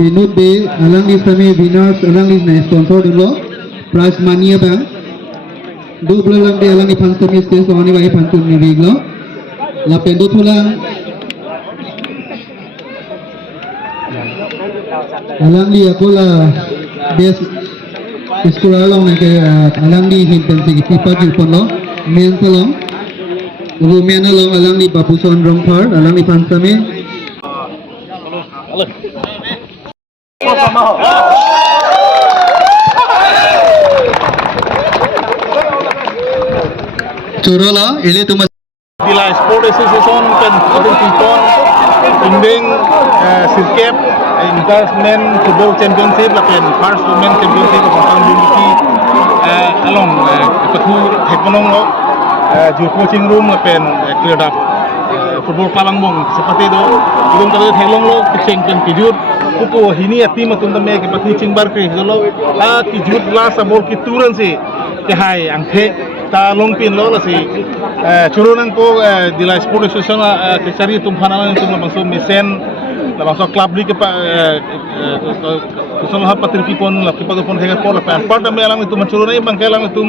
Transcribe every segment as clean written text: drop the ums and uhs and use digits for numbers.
Pinut be alang di sami winners alang di na sponsor dulu prize money bang. Do bulan be alang di pansami stage oni bagi pansum ni reglo. La pendo tulang alang di aku lah best sekolah long nak alang di hinten segi pipa jilpon lo men salong Rumian long alang di Bapuson Rongpar alang di pansami Corola ini tu Dila Sport Association kan ading tipon inding sirkep Intersmen Football Championship lapen First Women Championship of Hong Kong along patu heponong lo coaching room lapen cleared up football kalangbong seperti itu belum kali thelong lo kecengkan kijut kuko hini tim atun tame ke pati cingbar ke lo kijut la sabol kituran si kehai angke ta longpin lo la si churunan ko Dila Sport Association ke cari tumphana tum bangso misen la bangso club li ke pa kusol ha patripi pon la ke pagpon hega ko la pa part me alang itu churunai bang kelang itu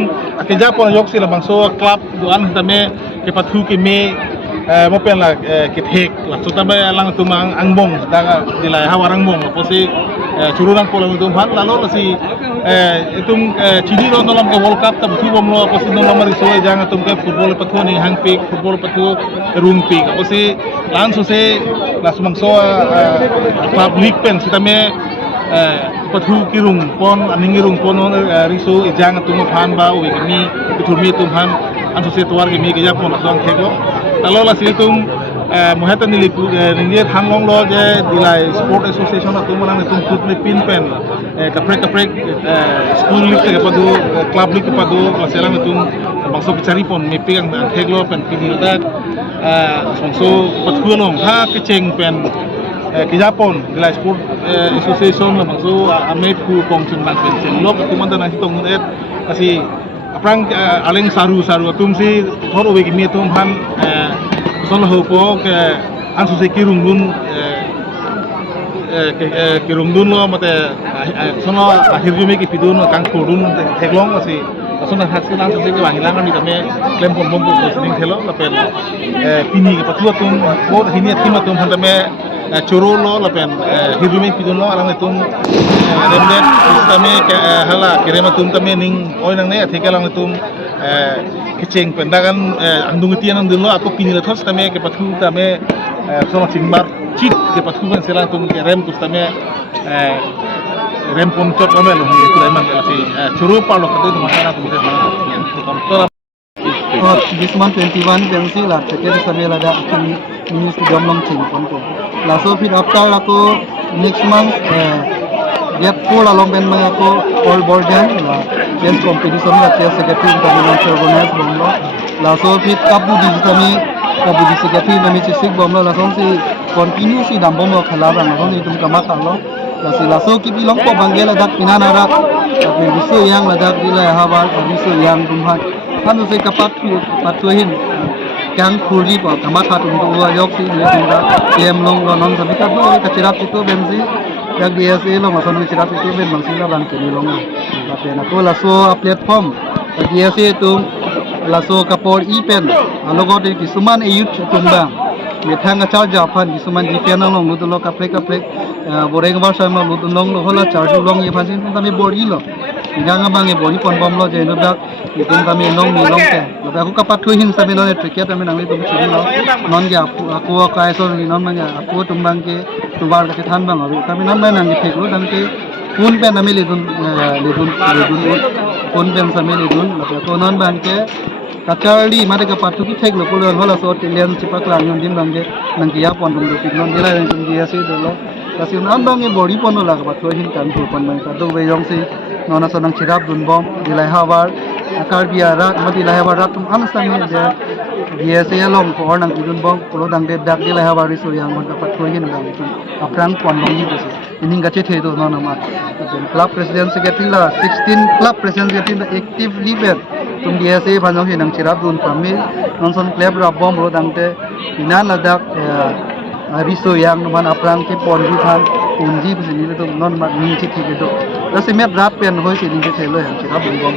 ke japon yok si la bangso club duan tame ke pathu ke me mopen la kithek la sutame alang tumang angbong daga Dila hawarang bong posi churunan ko lang tum han lalo la si itum chidi ron dalam ke World Cup tab thubom lo posi no nomor iso jang tum ke football pathu ni hang pik football pathu room pik posi lan so se la sumangso club league pen sitame pathu kirung pon aningirung pon riso ijang tum phan ba wi mi thumi tum han an so se tuar ke mi ke japon dong thego lalu lah situm muhatan nilai hanglong lo je Dila Sport Association atau mana itu putri pin pen kaprek school league ke padu club league ke padu selang itu bangsa kecari pon mepi yang heglo pen pinildat bangsa patkulong ha keceng pen ke Japon Dila Sport Association bangsa amet ku kongsun bang pen lo ke mana nasi tong et kasi aprang aleng saru atum si thor owe kimi tum han son ho po ke ansu se kirungdun lo mate sono akhir jumi ki pidun kang kodun theglong asi sona haksi lang se ke bangilang ni tame klem pom pom ko sing thelo lapen pini ke patua tum bo hini tim tum han tame choro lo lapen hirumi pidun lo alang tum remden tame hala kirema tum tame ning oi nang ne thekelang tum keceng pendagan andung tian andung lo aku pini le thos tame ke pathu tame sono cingbar chit ke pathu ben selang tum ke rem kus tame rem pon chot tame lo ni kulai man si churu pa lo katu masana tum se to this month 21 pensi lah tiket sampai ada akini minus 3 long cing pon ko la so fit after aku next month get full along ben मैं को all board game chess competition la chess secretary international organize bomlo la so fit kabu di secretary na mi sik bomlo la so si continue si dam bomlo khala ba na ni tum kama khalo la so ki bilong ko bangela dak pinana ra tapi bisu yang la dak dila hawal bisu yang tum ha hanu se kapat patuhin kang khuri pa kama kha tum do yok si ni tum da game long non sabi ka do ka chirap tu benzi yang biasa lo masa nu cerita itu memang sila bang kini long tapi aku laso platform biasa itu laso kapor ipen alogo di kisuman ayut tumbang methang acar japan kisuman jipian long lu lo kaprek boreng bahasa long lu long lo hola charge long ye phasin kami bori lo jangan bang ye bori pon bom lo je nu dak itu kami long ni long ke tapi aku kapat tuhin sabi lo tiket kami nang itu sini lo non ge aku kai so ni non manya aku tumbang ke tubar ke than bang abi kami non nang ge thek lo dang ke phone pe nami ledun phone pe sami ledun tapi aku non bang ke kacali mate ka patu ki thek lo ko hola so tilian cipak lang yon din bang ge nang ge ya pon dum do pin non dila yang tum dia si do lo kasi non bang ge bori pon lo la ka patu hin kan pu pon bang ka do be yong si nona so nang chirap dun bom dilai hawar akar biya rak mati lai hawar rak tum an sang ni je dia se long ko nang dun bom ko dang de dak dilai hawar ri so yang mon ka patu hin bang tu aprang pon bang ni besi ini gache the do nona ma club president secretary la 16 club president secretary active leader tum dia se bhanong hi nang chirap dun pami non son club ra bom ro dang te inan la dak riso yang man aprang ke pon ju than punji pe sini tu non mat ni chit chit itu. Da simet rat pen hoi sini ke thelo han chira bung bom.